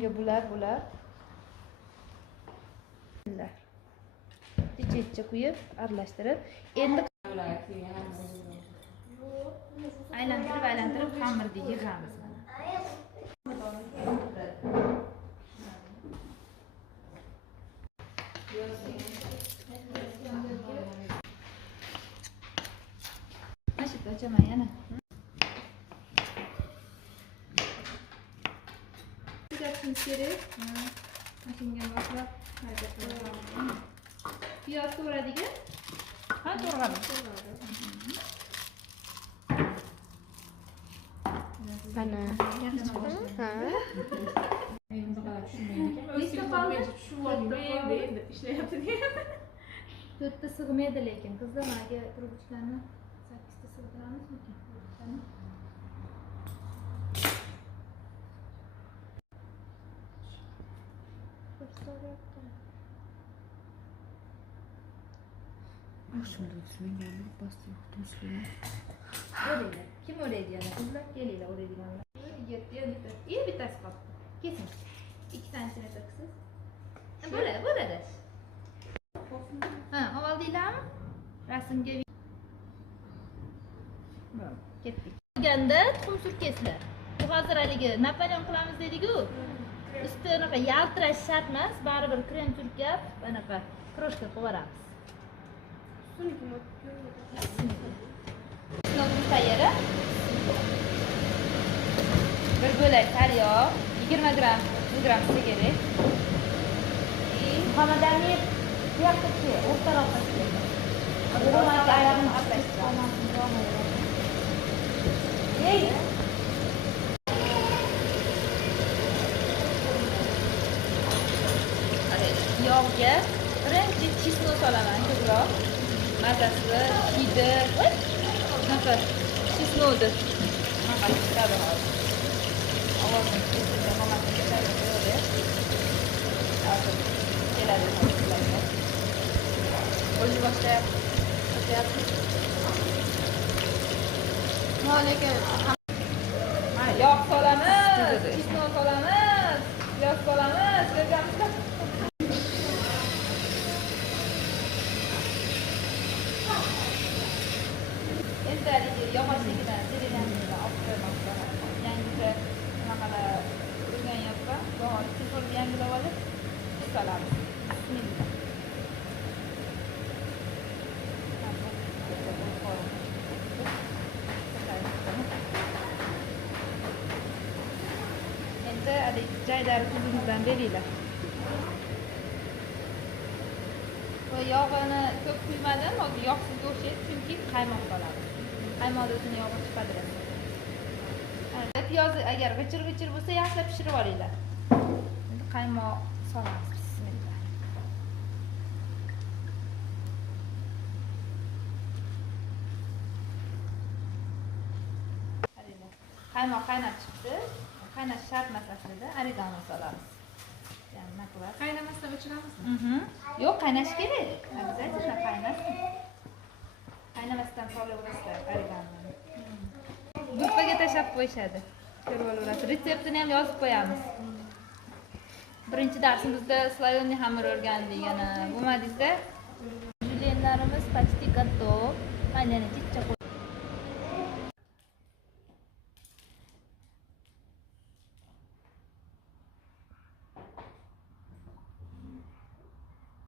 Unga bular. Ichi quyib, aralashtirib, endi aylantirib xamirni yig'amiz mana. Mashib ochaman yana. Kerak. Mashinaga boshlab harakat qilaman. Piyoz to'g'radiga? Ha, to'g'radim. Mana. Yaxshimi? Ha. Endi ishlayapti deyapti. 4 ta sig'maydi lekin qizlar menga trubочкani 8 ta sig'diramizmi? Kim o'raydi yana? Qizlar kelinglar o'raydiganlar. Bittasi qoldi. Kesin. 2 santimetr qisiz. Bo'ladi. Ha, oldinglarmi? Rasmga ketdik. Ganda tuxum surkasizlar. Bu hozir haligi Napoleon qilamiz dedik-ku. Usti unaqa yaltirash shart emas, baribir krem surkab, anaqa kroshka qilib yuboramiz. Nodimiz tayyor. Bir bo'lak sariyog', 20 gram, 100 gram kerak. Muhammadali bu yoqqa o'rtaroqqa kerak. Ro'molga ayog'ini aralashtiramiz. Yog'ga birinchi chisno solaman, ko'proq. Mazasi, hidi, shunaqa chisnodi. Mana chiqadi hozir. Ovozini kesib, hammasini ko'tarib qo'yadi. Hozir keladi hozirlarga. O'zi boshlayapti. Ma'laykum. Yog' solamiz, chisno solamiz, piyoz solamiz, ko'rganmizlar. Yog'ochligidan serilanini olib qo'ymoqda. Yangisi bunaqalar urgan yoqqa yog'och sifirni yangilab olib solamiz. Bismillah. Endi hali jaydari tuzimizdan beringlar. Bu yog'ini ko'p quymadim, hozir yog'siz o'xshaydi, chunki qaymoq solamiz. Qaymoqda o'zini yog'i chiqadi. Piyozni agar g'ijir bo'lsa, yaxshilab pishirib olinglar. Endi qaymoq solamiz. Bismillah. Qaymoq qaynab chiqdi. Qaynash shart emas aslida. Oregano solamiz. Yani nima qilamiz? Qaynamasdan o'chiramizmi? Yo'q, qaynash kerak. Обязательно qaynasin. Qaynamasdan solaverasizlar oreganoni. Guppaga tashab qo'yishadi. Ko'rib olaverasiz. Retseptini ham yozib qo'yamiz. Birinchi darsimizda slavyoniy xamir o'rgandik. Yana bo'lmadingizda. Julienlarimiz почти готов. Qaynani chicha